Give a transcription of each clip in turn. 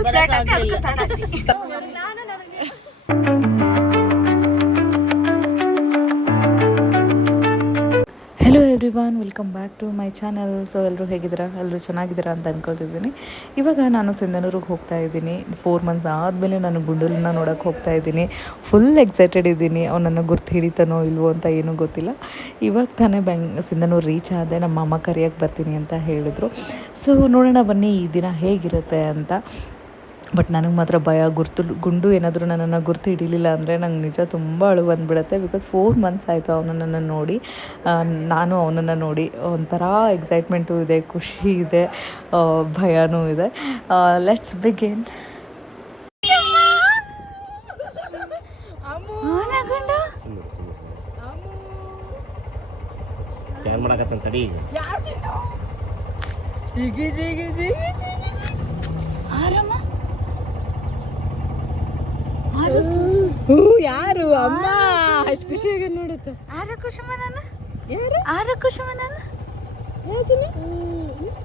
Hello everyone, welcome back to my channel. So ಎಲ್ಲರೂ ಹೇಗಿದ್ದೀರಾ? ಎಲ್ಲರೂ ಚೆನ್ನಾಗಿದ್ದೀರಾ ಅಂತ ಅಂದ್ಕೊಳ್ತಿದ್ದೀನಿ. ಇವಾಗ ನಾನು ಸಿಂಧನೂರಿಗೆ ಹೋಗ್ತಾ ಇದ್ದೀನಿ. 4 ಮಂತ್ಸ್ ಆದಮೇಲೆ ನಾನು ಗುಂಡೂಲನ್ನ ನೋಡೋಕ್ಕೆ ಹೋಗ್ತಾ ಇದ್ದೀನಿ. ಫುಲ್ ಎಕ್ಸೈಟೆಡ್ ಇದ್ದೀನಿ. ಅವನನ್ನು ಗುರ್ತು ಹಿಡಿತಾನೋ ಇಲ್ವೋ ಅಂತ ಏನೂ ಗೊತ್ತಿಲ್ಲ. ಇವಾಗ ತಾನೇ ಸಿಂಧನೂರು ರೀಚ್ ಆದೆ. ನಮ್ಮ ಅಮ್ಮ ಕರಿಯೋಕ್ಕೆ ಬರ್ತೀನಿ ಅಂತ ಹೇಳಿದ್ರು. ಸೊ ನೋಡೋಣ ಬನ್ನಿ ಈ ದಿನ ಹೇಗಿರುತ್ತೆ ಅಂತ. ಬಟ್ ನನಗೆ ಮಾತ್ರ ಭಯ. ಗುಂಡು ಏನಾದರೂ ನನ್ನನ್ನು ಗುರ್ತು ಹಿಡಿಲಿಲ್ಲ ಅಂದರೆ ನಂಗೆ ನಿಜ ತುಂಬ ಅಳು ಬಂದುಬಿಡುತ್ತೆ. ಬಿಕಾಸ್ 4 ಮಂತ್ಸ್ ಆಯಿತು ಅವನನ್ನು ನೋಡಿ, ನಾನು ಅವನನ್ನು ನೋಡಿ. ಒಂಥರ ಎಕ್ಸೈಟ್ಮೆಂಟು ಇದೆ, ಖುಷಿ ಇದೆ, ಭಯನೂ ಇದೆ. Let's begin. ಯಾರು ಅಮ್ಮ ಅಷ್ಟು ಖುಷಿಯಾಗ ನೋಡುತ್ತ. ಆರ ಕುಶಮನ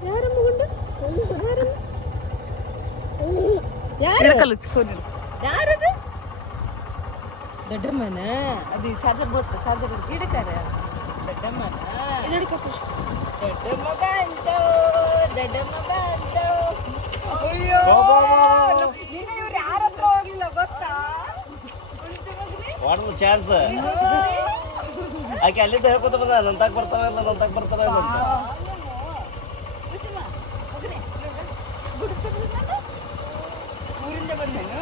ಯಾರಮ್ಮ ಗುಂಡು? ಯಾರದು? ದೊಡ್ಡಮ್ಮನ ಅದು ಚಾರ್ಜರ್ ಬರುತ್ತೆ. ಚಾರ್ಜರ್ ಗಿಡಕಾರ ದೊಡ್ಡಮ್ಮನ ದೊಡ್ಡಮ್ಮ ಬಂತು. ಅಯ್ಯೋ ಇವ್ರು ಯಾರ ಹತ್ರ ಹೋಗ್ಲಿಲ್ಲ ಗೊತ್ತಾ? ವಾಟ್ ಚಾನ್ಸ್ ಆಕೆ ಅಲ್ಲಿಂದ ಹೇಳ್ಕೊತ ಬಂದ ನಂತಾಗ ಬರ್ತಾರ ಅಂತ. ಊರಿಂದ ಬಂದೇನು?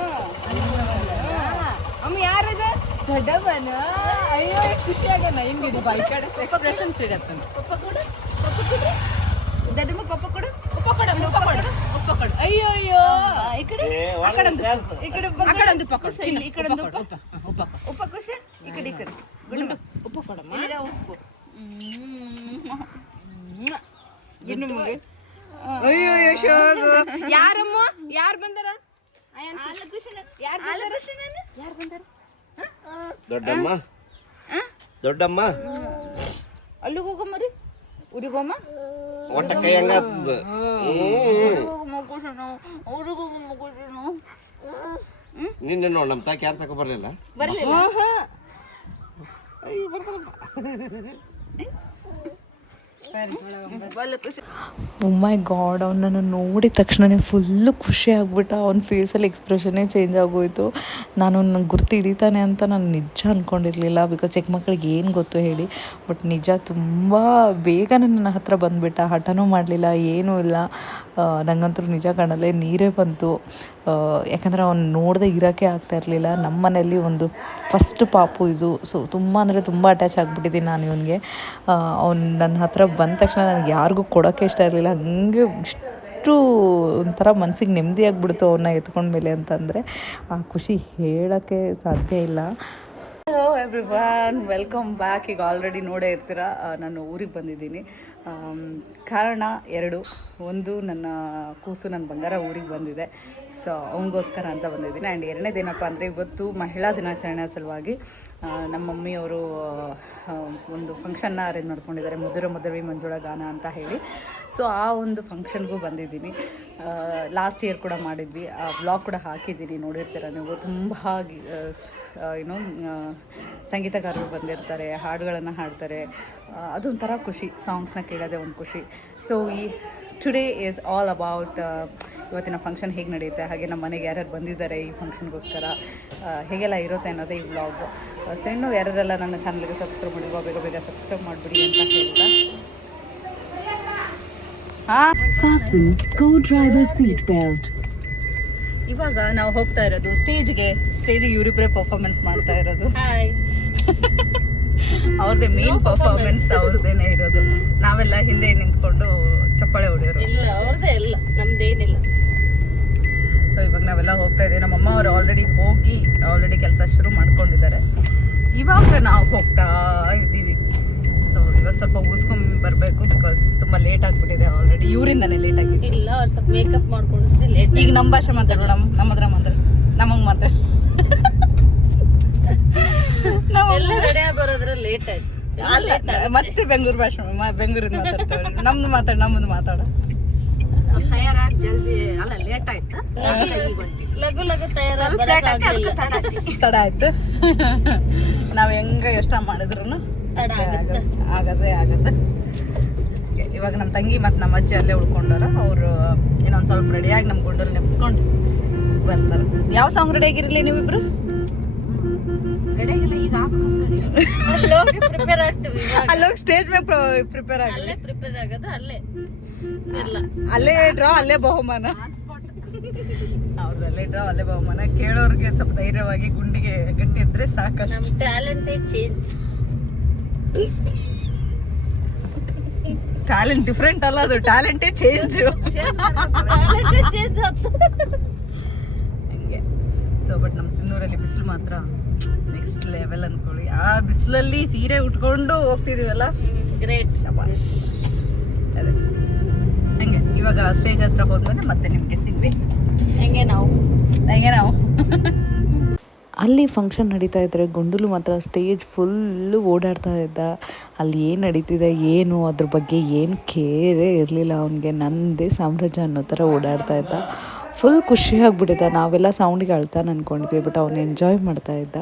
ಅಮ್ಮ ಯಾರದ? ದೊಡ್ಡಮ್ಮನ. ಅಯ್ಯೋ ಎಷ್ಟು ಖುಷಿ ಆಗಣ. ಹಿಂಗಿಡಿ ಬೈ ಕಡೆ ಎಕ್ಸ್ಪ್ರೆಷನ್ಸ್ ಇಡತ್ತ. ದೊಡ್ಡಮ್ಮ ಪಪ್ಪ ಕೊಡು. ಅಯ್ಯೋ ಅಯ್ಯೋ ಈ ಕಡೆ ಉಪ್ಪ ಖುಷಿ. ಈ ಕಡೆ ಗುಂಡು ಉಪ್ಪ ಕೊಡಮ್ಮ. ಅಯ್ಯೋ ಅಯ್ಯೋ ಶೋಗು. ಯಾರಮ್ಮ? ಯಾರು ಬಂದಾರ? ಯಾರು ಬಂದಾರ? ದೊಡ್ಡಮ್ಮ ಅಲ್ಲಿಗೆ ಹೋಗಮ್ಮರಿ. ಊರಿಗೋಮ್ಮ ಒಟ್ಟ ಕೈ ಹಂಗ ನಿನ್ನೆ ನೋಡ್ ನಮ್ ತಾಕ ಯಾರು ತಗೋ ಬರ್ಲಿಲ್ಲ. ಓ ಮೈ ಗಾಡ್, ಅವನನ್ನು ನೋಡಿದ ತಕ್ಷಣವೇ ಫುಲ್ಲು ಖುಷಿ ಆಗ್ಬಿಟ್ಟ. ಅವನ ಫೇಸಲ್ಲಿ ಎಕ್ಸ್ಪ್ರೆಷನ್ನೇ ಚೇಂಜ್ ಆಗೋಯಿತು. ನಾನು ನನಗೆ ಗುರ್ತು ಹಿಡಿತಾನೆ ಅಂತ ನಾನು ನಿಜ ಅಂದ್ಕೊಂಡಿರಲಿಲ್ಲ. ಬಿಕಾಸ್ ಚಿಕ್ಕ ಮಕ್ಕಳಿಗೆ ಏನು ಗೊತ್ತು ಹೇಳಿ. ಬಟ್ ನಿಜ ತುಂಬ ಬೇಗನೆ ನನ್ನ ಹತ್ರ ಬಂದುಬಿಟ್ಟ. ಹಠನೂ ಮಾಡಲಿಲ್ಲ, ಏನೂ ಇಲ್ಲ. ನನಗಂತೂ ನಿಜ ಕಣ್ಣಲ್ಲೇ ನೀರೇ ಬಂತು. ಯಾಕಂದರೆ ಅವ್ನು ನೋಡದೆ ಇರೋಕ್ಕೆ ಆಗ್ತಾ ಇರಲಿಲ್ಲ. ನಮ್ಮ ಮನೆಯಲ್ಲಿ ಒಂದು ಫಸ್ಟ್ ಪಾಪು ಇದು. ಸೊ ತುಂಬ ಅಂದರೆ ತುಂಬ ಅಟ್ಯಾಚ್ ಆಗಿಬಿಟ್ಟಿದ್ದೀನಿ ನಾನು ಇವನಿಗೆ. ಅವ್ನು ನನ್ನ ಹತ್ರ ಬಂದ ತಕ್ಷಣ ನನಗೆ ಯಾರಿಗೂ ಕೊಡೋಕ್ಕೆ ಇಷ್ಟ ಇರಲಿಲ್ಲ. ಹಂಗೆ ಇಷ್ಟು ಒಂಥರ ಮನಸ್ಸಿಗೆ ನೆಮ್ಮದಿ ಆಗಿಬಿಡ್ತು ಅವನ್ನ ಎತ್ಕೊಂಡ್ಮೇಲೆ ಅಂತಂದರೆ. ಆ ಖುಷಿ ಹೇಳೋಕ್ಕೆ ಸಾಧ್ಯ ಇಲ್ಲ. Hello everyone, welcome back. ಈಗ ಆಲ್ರೆಡಿ ನೋಡೇ ಇರ್ತೀರ, ನಾನು ಊರಿಗೆ ಬಂದಿದ್ದೀನಿ. ಕಾರಣ 2. ಒಂದು, ನನ್ನ ಕೂಸು ನನ್ನ ಬಂಗಾರ ಊರಿಗೆ ಬಂದಿದೆ. ಸೊ ಅವನಿಗೋಸ್ಕರ ಅಂತ ಬಂದಿದ್ದೀನಿ. ಆ್ಯಂಡ್ 2ನೇದೇನಪ್ಪ ಅಂದರೆ ಇವತ್ತು ಮಹಿಳಾ ದಿನಾಚರಣೆ ಸಲುವಾಗಿ ನಮ್ಮ ಮಮ್ಮಿಯವರು ಒಂದು ಫಂಕ್ಷನ್ನ ಅರೇಂಜ್ ಮಾಡ್ಕೊಂಡಿದ್ದಾರೆ. ಮಧುರವಿ ಮಂಜುಳ ಗಾನ ಅಂತ ಹೇಳಿ. ಸೊ ಆ ಒಂದು ಫಂಕ್ಷನ್ಗೂ ಬಂದಿದ್ದೀನಿ. ಲಾಸ್ಟ್ ಇಯರ್ ಕೂಡ ಮಾಡಿದ್ವಿ. ಆ ವ್ಲಾಗ್ ಕೂಡ ಹಾಕಿದ್ದೀನಿ, ನೋಡಿರ್ತೀರ ನೀವು. ತುಂಬ ಏನೋ ಸಂಗೀತಗಾರರು ಬಂದಿರ್ತಾರೆ, ಹಾಡುಗಳನ್ನು ಹಾಡ್ತಾರೆ. ಅದೊಂಥರ ಖುಷಿ. ಸಾಂಗ್ಸ್ನ ಕೇಳೋದೇ ಒಂದು ಖುಷಿ. So today is all about ಇವತ್ತಿನ ಫಂಕ್ಷನ್ ಹೇಗೆ ನಡೆಯುತ್ತೆ, ಹಾಗೆ ನಮ್ಮ ಮನೆಗೆ ಯಾರ್ಯಾರು ಬಂದಿದ್ದಾರೆ ಈ ಫಂಕ್ಷನ್ಗೋಸ್ಕರ, ಹೇಗೆಲ್ಲ ಇರುತ್ತೆ ಅನ್ನೋದೇ ಈ ವ್ಲಾಗ್. ಸೊ ಇನ್ನೂ ಯಾರೆಲ್ಲ ನನ್ನ ಚಾನಲ್ಗೆ ಸಬ್ಸ್ಕ್ರೈಬ್ ಮಾಡಿಲ್ವೋ ಬೇಗ ಸಬ್ಸ್ಕ್ರೈಬ್ ಮಾಡಿಬಿಡಿ ಅಂತ ಹೇಳ್ತಾ. ಇವಾಗ ನಾವು ಹೋಗ್ತಾ ಇರೋದು ಸ್ಟೇಜಿಗೆ ಇವರಿಬ್ಬರೇ ಪರ್ಫಾರ್ಮೆನ್ಸ್ ಮಾಡ್ತಾ ಇರೋದು. ಅವ್ರದ್ದೇ ಮೇನ್ ಪರ್ಫಾರ್ಮೆನ್ಸ್ ಅವ್ರದ್ದೇನೆ ಇರೋದು. ನಾವೆಲ್ಲ ಹಿಂದೆ ನಿಂತ್ಕೊಂಡು ಚಪ್ಪಾಳೆ ಹೊಡೆಯೋರು. ಅವ್ರದ್ದೇ ಇಲ್ಲ, ನಮ್ದೇನಿಲ್ಲ. ಸೊ ಇವಾಗ ನಾವೆಲ್ಲ ಹೋಗ್ತಾ ಇದ್ದೀವಿ. ನಮ್ಮಮ್ಮ ಅವರು ಆಲ್ರೆಡಿ ಕೆಲಸ ಶುರು ಮಾಡ್ಕೊಂಡಿದ್ದಾರೆ. ಇವಾಗ ನಾವು ಹೋಗ್ತಾ ಇದ್ದೀವಿ. ಸೊ ಇವಾಗ ಸ್ವಲ್ಪ ಊಸ್ಕೊಂಡ್ ಬರಬೇಕು. ಬಿಕಾಸ್ ತುಂಬ ಲೇಟ್ ಆಗಿಬಿಟ್ಟಿದೆ ಆಲ್ರೆಡಿ. ಇವರಿಂದಾನೆ ಲೇಟ್ ಆಗಿದೆ. ಇಲ್ಲ, ಅವ್ರು ಸ್ವಲ್ಪ ಮೇಕಪ್ ಮಾಡ್ಕೊಂಡಷ್ಟೇ ಲೇಟ್. ಈಗ ನಮ್ಮ ಭಾಷೆ ಮಾತಾಡೋಣ, ನಮ್ಮ ಹತ್ರ ನಮಗೆ ಮಾತಾಡ. ಎಲ್ಲ ರೆಡಿ ಬರೋದ್ರ ಲೇಟ್ ಆಯ್ತು. ಮತ್ತೆ ಬೆಂಗಳೂರು ಭಾಷೆ, ಬೆಂಗಳೂರಿಂದ ಮಾತಾಡ್ತೇವೆ. ನಮ್ದು ಮಾತಾಡ. ಸ್ವಲ್ಪ ತಯಾರಾಗಿ ಜಲ್ದಿ ಅಲ್ಲ ಲೇಟ್ ಆಯ್ತಾ ಲಘು ಲಘು ತಯಾರಾಗಿ ತಡ ಆಯ್ತು. ನಾವ್ ಹೆಂಗ ಎಷ್ಟ ಮಾಡಿದ್ರು ಆಗದೆ ಆಗತ್ತೆ. ಇವಾಗ ನಮ್ಮ ತಂಗಿ ಮತ್ತು ನಮ್ಮ ಅಜ್ಜಿ ಅಲ್ಲೇ ಉಳ್ಕೊಂಡಾರ. ಅವರು ಇನ್ನೊಂದು ಸ್ವಲ್ಪ ರೆಡಿಯಾಗಿ ನಮ್ಮ ಗುಂಡಲ್ಲಿ ನೆಪ್ಸ್ಕೊಂಡು ಬರ್ತಾರೆ. ಯಾವ ಸಾಂಗ್ ರೆಡಿ ಆಗಿರ್ಲಿ ನೀವಿಬ್ರು? ರೆಡಿಯಾಗಿಲ್ಲ, ಈಗ ಪ್ರಿಪೇರ್ ಆಗ್ತೀವಿ. ಅಲ್ಲೋಗಿ ಸ್ಟೇಜ್ ಮೇಲೆ ಪ್ರಿಪೇರ್ ಆಗಿ ಅಲ್ಲೇ ಪ್ರಿಪೇರ್ ಆಗೋದು ಅಲ್ಲೇ ಎಲ್ಲ ಅಲ್ಲೇ ಡ್ರಾ ಅಲ್ಲೇ ಬಹುಮಾನ. ಅವ್ರದ್ದು ಅಲ್ಲೇ ಡ್ರಾ ಅಲ್ಲೇ ಬಹುಮಾನ. ಕೇಳೋರ್ಗೆ ಸ್ವಲ್ಪ ಧೈರ್ಯವಾಗಿ ಗುಂಡಿಗೆ ಗಟ್ಟಿ ಇದ್ರೆ ಸಾಕಷ್ಟು. ನಮ್ಮ ಟ್ಯಾಲೆಂಟೇ ಚೇಂಜ್. ಟ್ಯಾಲೆಂಟ್ ಡಿಫ್ರೆಂಟ್ ಅಲ್ಲ, ಅದು ಟ್ಯಾಲೆಂಟೇ ಚೇಂಜ್. ಚೇಂಜ್ ಹಂಗೆ. ಸೊ ಬಟ್ ನಮ್ಮ ಸಿನ್ನೂರಲ್ಲಿ ಬಿಸಿಲು ಮಾತ್ರ ನೆಕ್ಸ್ಟ್ ಲೆವೆಲ್ ಅನ್ಕೊಳ್ಳಿ. ಆ ಬಿಸಿಲಲ್ಲಿ ಸೀರೆ ಉಟ್ಕೊಂಡು ಹೋಗ್ತಿದೀವಲ್ಲ, ಗ್ರೇಟ್. ಶಬಾಷ್. ಅದೇ ಹಂಗೆ ಇವಾಗ ಸ್ಟೇಜ್ ಹತ್ರ ಹೋದ್ಮೇಲೆ ಮತ್ತೆ ನಿಮಗೆ ಸಿಗ್ವಿ. ಹೆಂಗೆ ನಾವು ಅಲ್ಲಿ ಫಂಕ್ಷನ್ ನಡೀತಾ ಇದ್ರೆ ಗುಂಡುಲು ಮಾತ್ರ ಸ್ಟೇಜ್ ಫುಲ್ಲು ಓಡಾಡ್ತಾ ಇದ್ದ. ಅಲ್ಲಿ ಏನು ನಡೀತಿದೆ ಏನು ಅದ್ರ ಬಗ್ಗೆ ಏನು ಕೇರೇ ಇರಲಿಲ್ಲ ಅವನಿಗೆ. ನಂದೇ ಸಾಮ್ರಾಜ್ಯ ಅನ್ನೋ ಥರ ಓಡಾಡ್ತಾ ಇದ್ದ. ಫುಲ್ ಖುಷಿಯಾಗ್ಬಿಟ್ಟಿದ್ದ. ನಾವೆಲ್ಲ ಸೌಂಡಿಗೆ ಅಳ್ತಾನೆ ಅಂದ್ಕೊಂಡಿದ್ವಿ, ಬಟ್ ಅವನು ಎಂಜಾಯ್ ಮಾಡ್ತಾ ಇದ್ದ.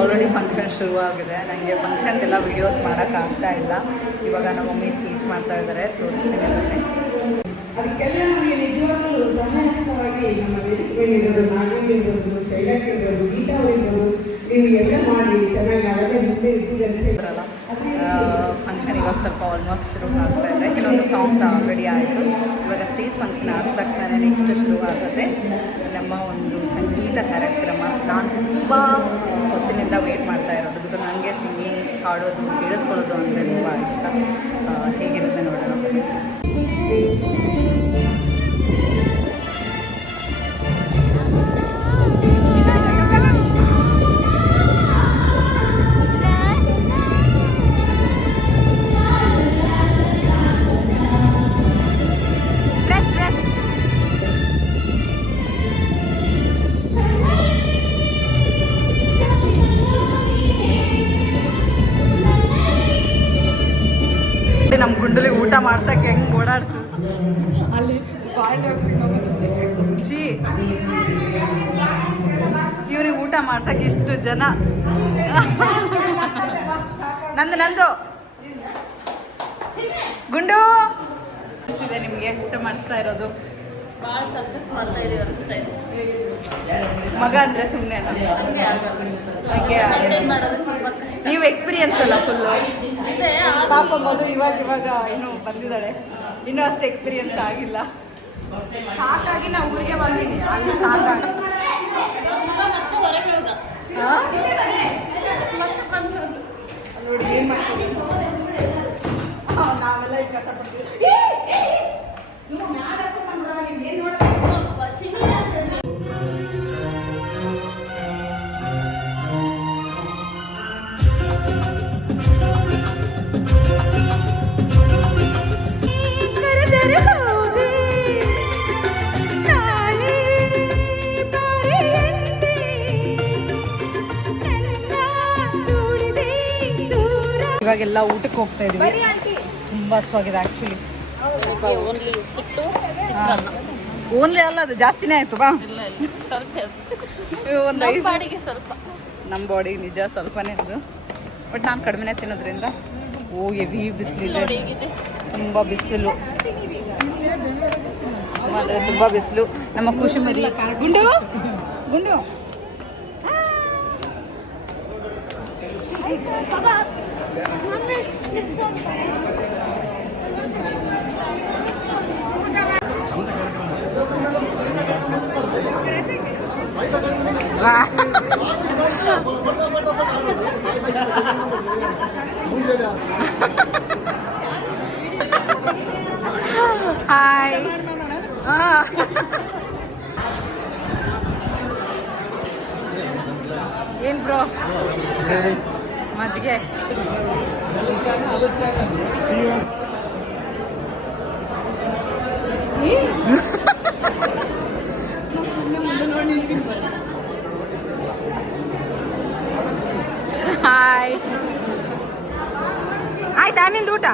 ಆಲ್ರೆಡಿ ಫಂಕ್ಷನ್ ಶುರುವಾಗಿದೆ. ನನಗೆ ಫಂಕ್ಷನ್ದೆಲ್ಲ ವಿಡಿಯೋಸ್ ಮಾಡೋಕ್ಕಾಗ್ತಾ ಇಲ್ಲ. ಇವಾಗ ನಮ್ಮ ಮಮ್ಮಿ ಸ್ಪೀಚ್ ಮಾಡ್ತಾ ಇದ್ದಾರೆ, ತೋರಿಸ್ತೀನಿ ಅದನ್ನೇ. ಅದಕ್ಕೆಲ್ಲ ನಮಗೆ ನಿಜವಾಗ್ಲೂ ಸಹಾಯಕವಾಗಿ ನಮ್ಮ ವೇದಿಕೆಗಳಿರೋದು, ನಾಗರಿಕರಿರೋದು, ಶೈಲಕ್ಕಿರೋದು, ಗೀತಾವರಿರೋದು, ನೀವು ಎಲ್ಲ ಮಾಡಿ ಚೆನ್ನಾಗಿ ನಾವೆಲ್ಲ ಮುಂದೆ ಇದ್ದೀರಂತೆ. ಫಂಕ್ಷನ್ ಇವಾಗ ಸ್ವಲ್ಪ ಆಲ್ಮೋಸ್ಟ್ ಶುರು ಆಗ್ತಾ ಇದೆ. ಕೆಲವೊಂದು ಸಾಂಗ್ಸ್ ಆಲ್ರೆಡಿ ಆಯಿತು. ಇವಾಗ ಸ್ಟೇಜ್ ಫಂಕ್ಷನ್ ಆದ ತಕ್ಷಣ ನೆಕ್ಸ್ಟ್ ಶುರು ಆಗುತ್ತೆ ನಮ್ಮ ಒಂದು ಸಂಗೀತ ಕಾರ್ಯಕ್ರಮ. ನಾನು ತುಂಬ ಹೊತ್ತಿನಿಂದ ವೇಟ್ ಮಾಡ್ತಾ ಇರೋದು. ಬಿಕಾಸ್ ನನಗೆ ಸಿಂಗಿಂಗ್, ಹಾಡೋದು, ಕೇಳಿಸ್ಕೊಳ್ಳೋದು ಅಂದರೆ ತುಂಬ ಇಷ್ಟ. ಹೇಗಿರುತ್ತೆ ನೋಡೋಣ. ನಮ್ಮ ಗುಂಡಲಿ ಊಟ ಮಾಡ್ಸಕ್ಕೆ ಹೆಂಗೆ ಓಡಾಡ್ತು ಅಲ್ಲಿ. ಇವ್ರಿಗೆ ಊಟ ಮಾಡ್ಸಕ್ಕೆ ಇಷ್ಟು ಜನ. ನಂದು ಗುಂಡು ಇದೆ ನಿಮಗೆ ಊಟ ಮಾಡಿಸ್ತಾ ಇರೋದು. ಭಾಳ ಸರ್ಕಸ್ ಮಾಡ್ತಾ ಇದೀವಿ ಅನಿಸ್ತಾ ಇದೆ. ಮಗ ಅಂದರೆ ಸುಮ್ಮನೆ ಹಂಗೆ ಮಾಡೋದಕ್ಕೆ ತುಂಬ ಕಷ್ಟ. ನೀವು ಎಕ್ಸ್ಪೀರಿಯನ್ಸ್ ಅಲ್ಲ ಫುಲ್ಲು. ಇದೆ ಪಾಪ ಮಧು ಇವಾಗ ಇನ್ನೂ ಬಂದಿದ್ದಾಳೆ, ಇನ್ನೂ ಅಷ್ಟು ಎಕ್ಸ್ಪೀರಿಯನ್ಸ್ ಆಗಿಲ್ಲ. ಸಾಕಾಗಿ ನಾವು ಊರಿಗೆ ಬಂದೀನಿ. ಅಲ್ಲಿ ಸಾಕಾಗಿ ಮತ್ತೆ ಹೊರಗೆ ಹೋದ ಮತ್ತೆ ಬಂದು ನೋಡಿ ಏನು ಮಾಡ್ತೀವಿ ನಾವೆಲ್ಲ ಈಗ ಕಷ್ಟಪಡ್ತೀವಿ. ಇವಾಗೆಲ್ಲ ಊಟಕ್ಕೆ ಹೋಗ್ತಾ ಇದೀವಿ. ತುಂಬ ಹಸುವಾಗಿದೆ ಆ್ಯಕ್ಚುಲಿ. ಓನ್ಲಿ ಉಪ್ಪಿಟ್ಟು ಓನ್ಲಿ ಅಲ್ಲ, ಅದು ಜಾಸ್ತಿನೇ ಆಯಿತು. ಬಾ ಸ್ವಲ್ಪ ಒಂದು ಐದು ಬಾಡಿಗೆ ಸ್ವಲ್ಪ ನಮ್ಮ ಬಾಡಿ ನಿಜ ಸ್ವಲ್ಪನೇ ಅದು. ಬಟ್ ನಾನು ಕಡಿಮೆನೇ ತಿನ್ನೋದ್ರಿಂದ. ಓ ಹೆವಿ ಬಿಸಿಲಿದೆ, ತುಂಬ ಬಿಸಿಲು, ತುಂಬ ಬಿಸಿಲು. ನಮ್ಮ ಖುಷಿ ಮರಿ ಗುಂಡು ಗುಂಡು ಹಾಯ್. ಏನು ಬ್ರೋ ಮಜ್ಜಿಗೆ ಹಾಯ್ ಆಯ್ತಾ ನಿಂದು ಊಟ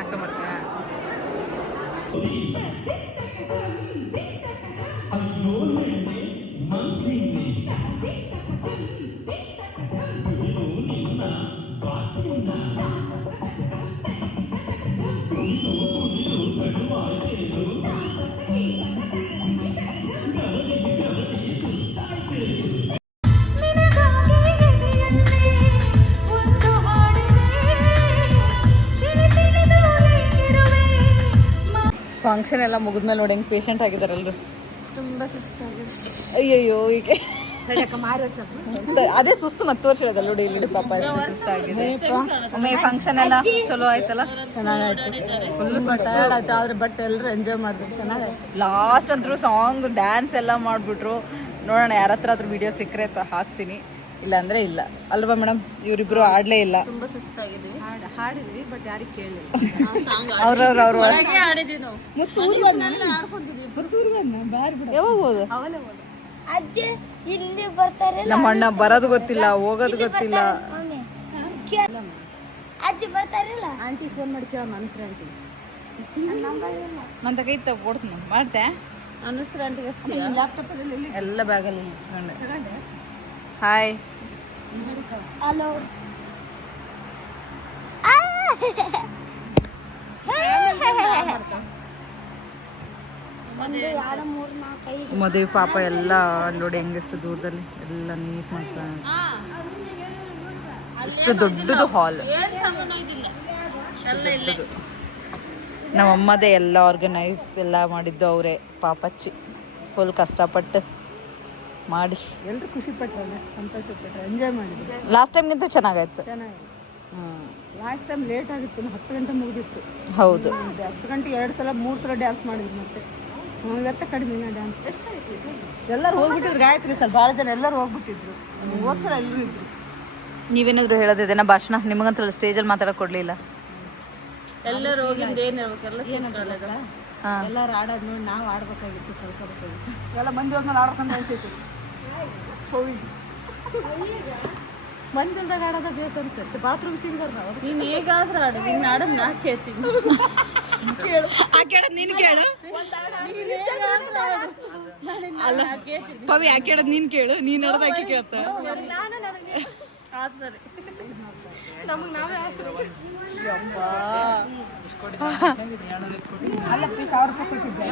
ಅಕ್ಕ ಮಾಡ್ತೀಯ ಫಂಕ್ಷನ್ ಎಲ್ಲ ಮುಗಿದ್ಮೇಲೆ ನೋಡಿ ಹೆಂಗೆ ಪೇಷಂಟ್ ಆಗಿದಾರಲ್ರು ತುಂಬ ಸುಸ್ತಾಗಿದೆ. ಅಯ್ಯಯ್ಯೋ ಈಗ ಅದೇ ಸುಸ್ತು ಮತ್ತೆ ತೋರಿಸಿರೋದಲ್ಲ ನೋಡಿ ಇಲ್ಲಿ ಪಾಪ ಎಷ್ಟು ಸುಸ್ತಾಗಿದೆ ಒಮ್ಮೆ ಫಂಕ್ಷನ್ ಎಲ್ಲ ಚಲೋ ಆಯ್ತಲ್ಲ ಚೆನ್ನಾಗಾಯ್ತು. ಫುಲ್ ಸುಸ್ತಾಯ್ತು ಆದ್ರೆ ಬಟ್ ಎಲ್ಲರೂ ಎಂಜಾಯ್ ಮಾಡಿದ್ರು. ಚೆನ್ನಾಗಾಯ್ತು. ಲಾಸ್ಟ್ ಅಂತೂ ಸಾಂಗ್ ಡ್ಯಾನ್ಸ್ ಎಲ್ಲ ಮಾಡಿಬಿಟ್ರು. ನೋಡೋಣ ಯಾರ ಹತ್ರ ಆದ್ರೂ ವಿಡಿಯೋ ಸಿಕ್ಕರೆ ಹಾಕ್ತೀನಿ, ಇಲ್ಲಾಂದ್ರೆ ಇಲ್ಲ ಅಲ್ವಾ ಮೇಡಮ್? ಇವರಿಬ್ರು ಆಡಲೇ ಇಲ್ಲ. ತುಂಬ ಸುಸ್ತಾಗಿದ್ವಿ. ಹಾಡಿದ್ವಿ ಬಟ್ ಯಾರಿಗೆ ಕೇಳಿಲ್ಲ. ಅವ್ರವ್ರ ಆಡಿದ್ವಿ ನಾವು. ಯಾವಾಗ ಹೋದ ಅಜ್ಜಿ ಇಲ್ಲಿ ಬರ್ತಾರೆ. ನಮ್ಮ ಅಣ್ಣ ಬರೋದು ಗೊತ್ತಿಲ್ಲ, ಹೋಗೋದು ಗೊತ್ತಿಲ್ಲ. ಅಜ್ಜಿ ಬರ್ತಾರಿಲ್ಲ. ಆಂಟಿ ಫೋನ್ ಮಾಡಿ ಕೇಳೋಣ ಅನುಸರ ಆಂಟಿ. ನನ್ನ ಕೈ ಕೊಡ್ತೀನಿ ಮಾಡ್ತೆ. ಅನುಸರ ಆಂಟಿಗೆ ಲ್ಯಾಪ್ಟಾಪ್ ಎಲ್ಲ ಬ್ಯಾಗಲ್ಲಿ ಹಾಯ್ ಹಲೋ. ಒಂದು ಎರಡು ಮೂರು ನಾಲ್ಕು ಐದು. ಮದುವೆ ಪಾಪ ಎಲ್ಲ ನೋಡಿ ಹೆಂಗೆಷ್ಟು ದೂರದಲ್ಲಿ ಎಲ್ಲ ನೀಟ್ ಮಾಡ್ತಾರೆ. ಎಷ್ಟು ದೊಡ್ಡದು ಹಾಲ್. ನಮ್ಮ ಅಮ್ಮದೇ ಎಲ್ಲ ಆರ್ಗನೈಸ್ ಎಲ್ಲ ಮಾಡಿದ್ದು ಅವರೇ ಪಾಪಚ್ಚಿ. ಫುಲ್ ಕಷ್ಟಪಟ್ಟು ಮಾಡಿ ಎಲ್ಲರೂ ಖುಷಿ ಪಟ್ರಲ್ಲ, ಸಂತೋಷ ಪಟ್ರು, ಎಂಜಾಯ್ ಮಾಡಿದ್ರು. ಲಾಸ್ಟ್ ಟೈಮ್ಗಿಂತ ಚೆನ್ನಾಗಾಯ್ತು. ಚೆನ್ನಾಗಿ ಲಾಸ್ಟ್ ಟೈಮ್ ಲೇಟ್ ಆಗಿತ್ತು, 10 ಗಂಟೆ ಮುಗಿದಿತ್ತು. ಹೌದು 10 ಗಂಟೆ 2 ಸಲ 3 ಸಲ ಡ್ಯಾನ್ಸ್ ಮಾಡಿದ್ವಿ. ಮತ್ತೆ ಇವತ್ತ ಕಡಿಮೆ ಡ್ಯಾನ್ಸ್. ಎಲ್ಲರೂ ಹೋಗ್ಬಿಟ್ಟಿದ್ರು ಗಾಯತ್ರಿ ಸರ್, ಭಾಳ ಜನ ಎಲ್ಲರೂ ಹೋಗ್ಬಿಟ್ಟಿದ್ರು. ಹೋದ್ ಸಲ ಎಲ್ಲರೂ ಇದ್ರು. ನೀವೇನಾದ್ರು ಹೇಳೋದಿದೇನಾ ಭಾಷಣ? ನಿಮಗಂತೂ ಸ್ಟೇಜಲ್ಲಿ ಮಾತಾಡೋಕೆ ಕೊಡಲಿಲ್ಲ. ಎಲ್ಲರೂ ಹೋಗಿದ್ದು ಏನಿರ್ಬೇಕೆಲ್ಲ ಎಲ್ಲರೂ ಆಡೋದು ನೋಡಿ ನಾವು ಆಡ್ಬೇಕಾಗಿತ್ತು, ಕಲ್ಕೋಬೇಕಾಗಿತ್ತು. ಎಲ್ಲ ಮಂದಿ ಹೋದ್ಮೇಲೆ ಆಡ್ಕೊಂಡು ಅನ್ಸೈತಿ. ಮಂದಿ ಹೊಲ್ದಾಗ ಆಡೋದ ಬೇಸ್ ಅನ್ಸುತ್ತೆ. ಬಾತ್ರೂಮ್ ಸಿಂಗರ್ ನಾವು. ನೀನು ಹೇಗಾದ್ರೂ ಆಡು, ನೀನು ಆಡೋದು ನಾ ಕೇಳ್ತೀನಿ. ನೀನು ಕೇಳು ಅಲ್ಲ ಪವಿ, ಯಾಕೆ ಹೇಳೋದು ನೀನು ಕೇಳು, ನೀನು ಹೇಳೋದು ಆಕೆ ಕೇಳ್ತಾ. ಸರಿ ನಮಗೆ ನಾವೇ ಆಸರು. ಅಲ್ಲ 1000 ರೂಪಾಯಿ ಕೊಟ್ಟಿದ್ದೆ.